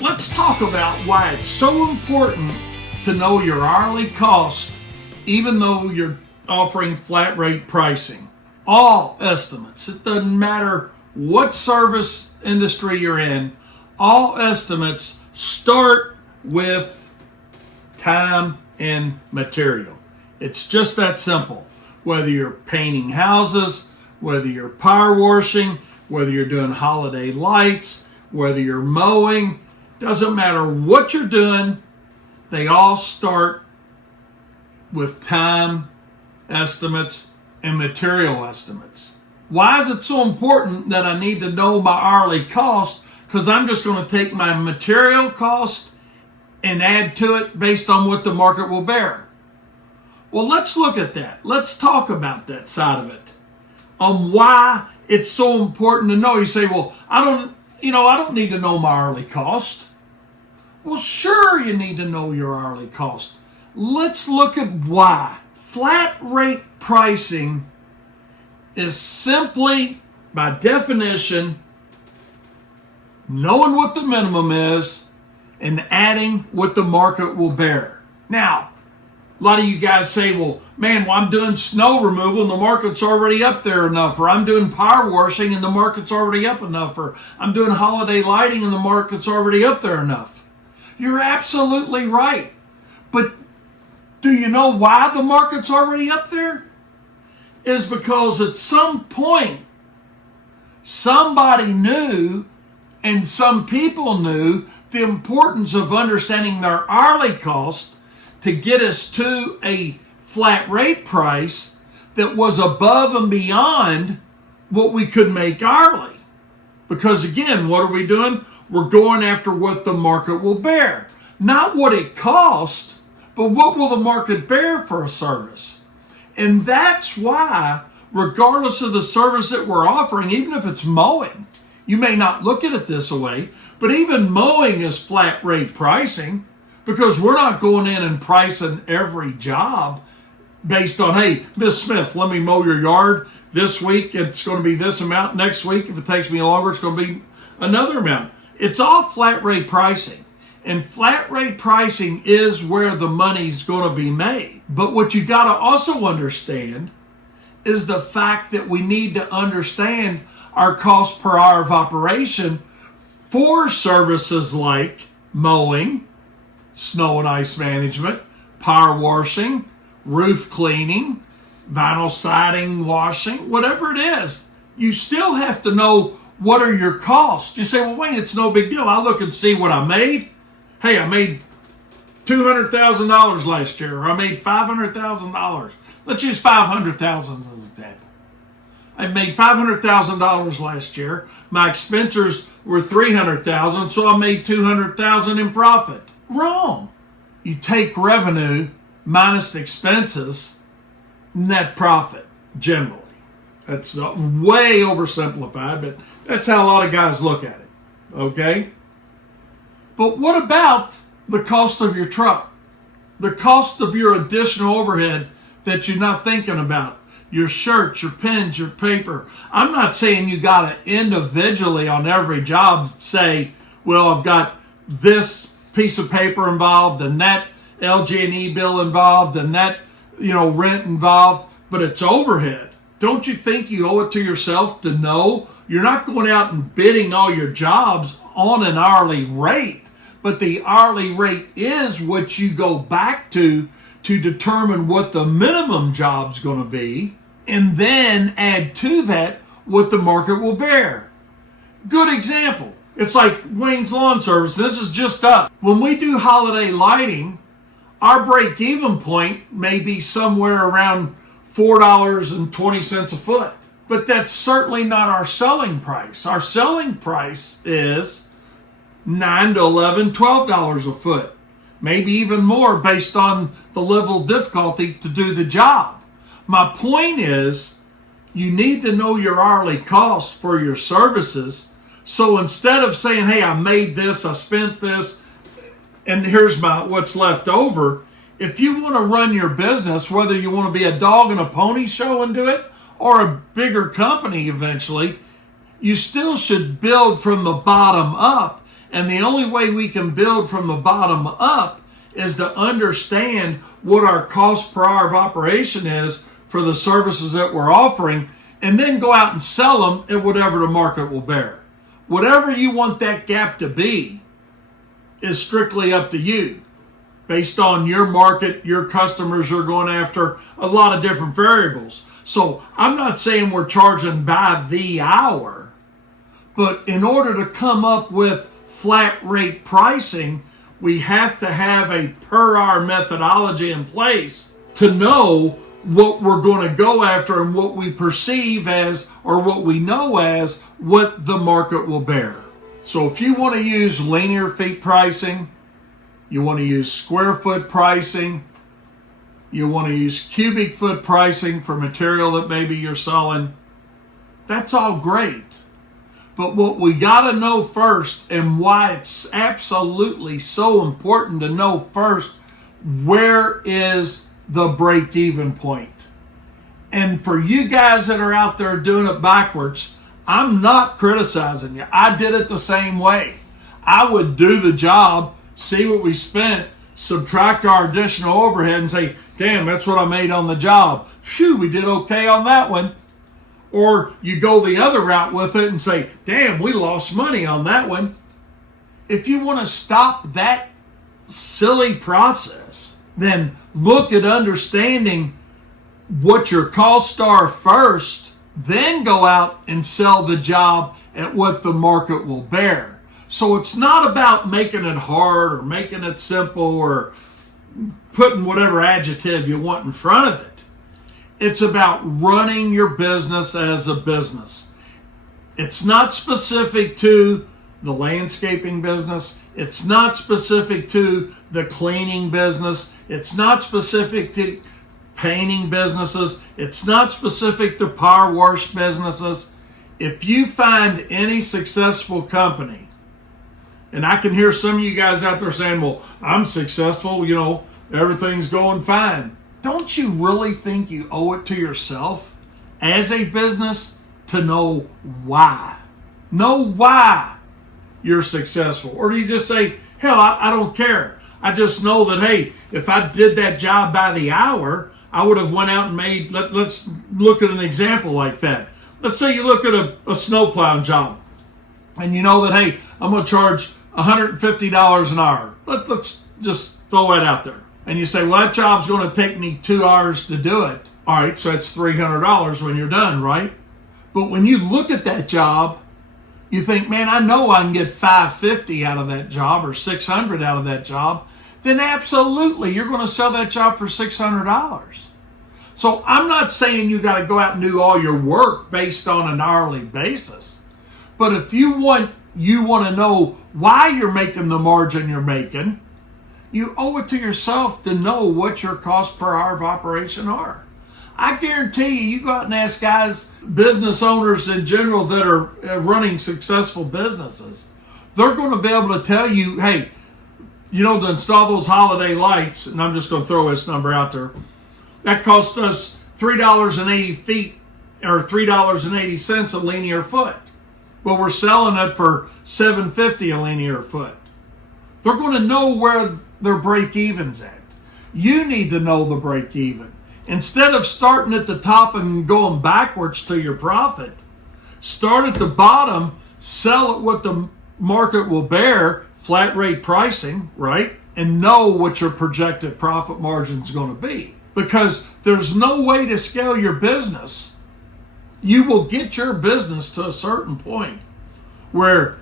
let's talk about why it's so important to know your hourly cost, even though you're offering flat rate pricing. All estimates, it doesn't matter what service industry you're in, all estimates start with time and material. It's just that simple. Whether you're painting houses, whether you're power washing, whether you're doing holiday lights, whether you're mowing, doesn't matter what you're doing, they all start with time estimates and material estimates. Why is it so important that I need to know my hourly cost? Because I'm just going to take my material cost and add to it based on what the market will bear. Well, let's look at that. Let's talk about that side of it. On why it's so important to know. You say, well, I don't need to know my hourly cost. Well, sure you need to know your hourly cost. Let's look at why. Flat rate pricing is simply, by definition, knowing what the minimum is and adding what the market will bear. Now, a lot of you guys say, well, I'm doing snow removal and the market's already up there enough, or I'm doing power washing and the market's already up enough, or I'm doing holiday lighting and the market's already up there enough. You're absolutely right. But do you know why the market's already up there? Is because at some point, somebody knew and some people knew the importance of understanding their hourly cost to get us to a flat rate price that was above and beyond what we could make hourly. Because again, what are we doing? We're going after what the market will bear. Not what it costs, but what will the market bear for a service. And that's why, regardless of the service that we're offering, even if it's mowing, you may not look at it this way, but even mowing is flat rate pricing, because we're not going in and pricing every job based on, hey, Miss Smith, let me mow your yard this week. It's going to be this amount. Next week, if it takes me longer, it's going to be another amount. It's all flat rate pricing. And flat rate pricing is where the money's going to be made. But what you got to also understand is the fact that we need to understand our cost per hour of operation for services like mowing, snow and ice management, power washing, roof cleaning, vinyl siding washing, whatever it is. You still have to know what are your costs. You say, well, Wayne, it's no big deal. I look and see what I made. Hey, I made $200,000 last year, or I made $500,000. Let's use $500,000 as an example. I made $500,000 last year. My expenses were $300,000, so I made $200,000 in profit. Wrong. You take revenue minus expenses, net profit, generally. That's way oversimplified, but that's how a lot of guys look at it. Okay? But what about the cost of your truck? The cost of your additional overhead that you're not thinking about? Your shirts, your pens, your paper. I'm not saying you got to individually on every job say, well, I've got this piece of paper involved and that LG&E bill involved and that, rent involved, but it's overhead. Don't you think you owe it to yourself to know you're not going out and bidding all your jobs on an hourly rate, but the hourly rate is what you go back to determine what the minimum job's going to be, and then add to that what the market will bear. Good example. It's like Wayne's Lawn Service. This is just us. When we do holiday lighting, our break-even point may be somewhere around $4.20 a foot. But that's certainly not our selling price. Our selling price is $9 to $11, $12 a foot. Maybe even more based on the level of difficulty to do the job. My point is, you need to know your hourly cost for your services. So instead of saying, hey, I made this, I spent this, and here's what's left over, if you want to run your business, whether you want to be a dog and a pony show and do it, or a bigger company eventually, you still should build from the bottom up And the only way we can build from the bottom up is to understand what our cost per hour of operation is for the services that we're offering, and then go out and sell them at whatever the market will bear. Whatever you want that gap to be is strictly up to you, based on your market, your customers are going after, a lot of different variables. So I'm not saying we're charging by the hour, but in order to come up with flat rate pricing, we have to have a per hour methodology in place to know what we're going to go after and what we perceive as, or what we know as, what the market will bear. So if you want to use linear feet pricing, you want to use square foot pricing, you want to use cubic foot pricing for material that maybe you're selling, that's all great. But what we got to know first, and why it's absolutely so important to know first, where is the break-even point? And for you guys that are out there doing it backwards, I'm not criticizing you. I did it the same way. I would do the job, see what we spent, subtract our additional overhead, and say, damn, that's what I made on the job. Phew, we did okay on that one. Or you go the other route with it and say, damn, we lost money on that one. If you want to stop that silly process, then look at understanding what your costs are first, then go out and sell the job at what the market will bear. So it's not about making it hard or making it simple or putting whatever adjective you want in front of it. It's about running your business as a business. It's not specific to the landscaping business. It's not specific to the cleaning business. It's not specific to painting businesses. It's not specific to power wash businesses. If you find any successful company, and I can hear some of you guys out there saying, well, I'm successful, everything's going fine. Don't you really think you owe it to yourself as a business to know why? Know why you're successful. Or do you just say, hell, I don't care. I just know that, hey, if I did that job by the hour, I would have went out and made, let's look at an example like that. Let's say you look at a snowplowing job, and you know that, hey, I'm going to charge $150 an hour. Let's just throw that out there. And you say, well, that job's going to take me 2 hours to do it. All right, so that's $300 when you're done, right? But when you look at that job, you think, man, I know I can get $550 out of that job or $600 out of that job. Then absolutely, you're going to sell that job for $600. So I'm not saying you got to go out and do all your work based on an hourly basis. But if you want to know why you're making the margin you're making, you owe it to yourself to know what your cost per hour of operation are. I guarantee you go out and ask guys, business owners in general that are running successful businesses, they're going to be able to tell you, hey, to install those holiday lights, and I'm just going to throw this number out there, that cost us $3.80 feet or $3.80 a linear foot. But we're selling it for $7.50 a linear foot. They're going to know where their break-even's at. You need to know the break-even. Instead of starting at the top and going backwards to your profit, start at the bottom, sell at what the market will bear, flat rate pricing, right? And know what your projected profit margin is going to be. Because there's no way to scale your business. You will get your business to a certain point where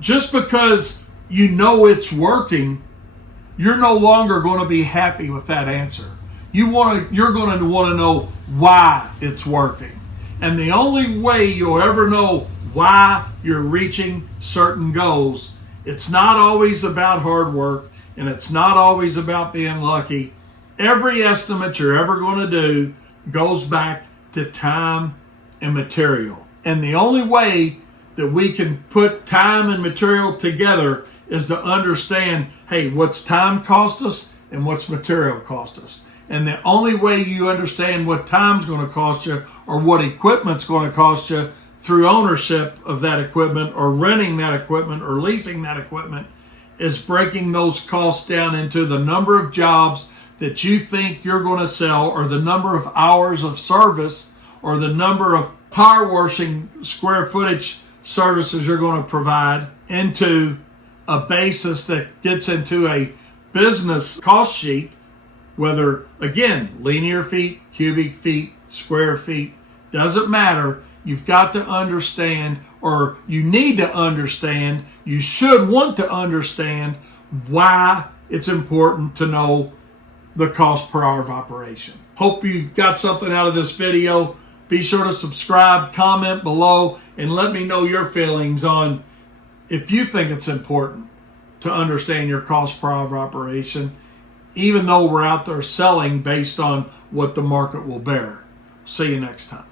just because you know it's working, you're no longer going to be happy with that answer. You're going to want to know why it's working. And the only way you'll ever know why you're reaching certain goals, it's not always about hard work, and it's not always about being lucky. Every estimate you're ever going to do goes back to time and material. And the only way that we can put time and material together is to understand, hey, what's time cost us and what's material cost us. And the only way you understand what time's going to cost you or what equipment's going to cost you through ownership of that equipment or renting that equipment or leasing that equipment is breaking those costs down into the number of jobs that you think you're going to sell, or the number of hours of service, or the number of power washing square footage services you're going to provide, into a basis that gets into a business cost sheet, whether, again, linear feet, cubic feet, square feet, doesn't matter. You've got to understand, or you need to understand, you should want to understand why it's important to know the cost per hour of operation. Hope you got something out of this video. Be sure to subscribe, comment below, and let me know your feelings on if you think it's important to understand your cost per hour of operation, even though we're out there selling based on what the market will bear. See you next time.